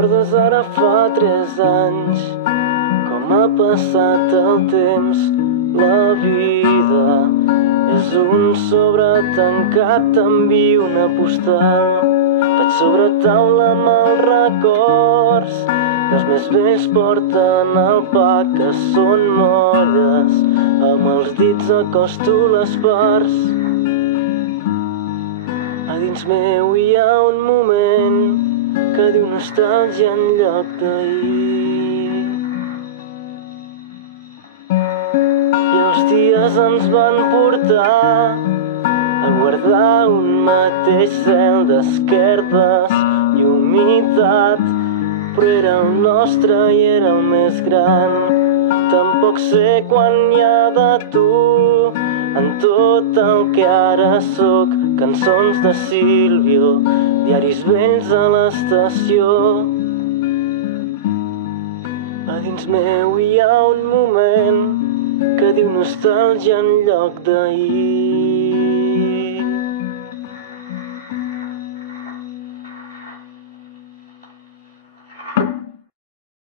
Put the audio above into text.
Recordes ara fa 3 anys com ha passat el temps? La vida és un sobre tancat, t'envio una postal. Vaig sobre taula amb els records que els més vells porten al pa, que són molles. Amb els dits acosto les parts. A dins meu hi ha un moment que diu nostàlgia en lloc d'ahir. I els dies ens van portar a guardar un mateix cel d'esquerdes i humitat, però era el nostre i era el més gran. Tampoc sé quan hi ha de tu en tot el que ara sóc. Cançons de Sílvio, diaris vells a l'estació. A dins meu hi ha un moment que diu nostàlgia en lloc d'ahir.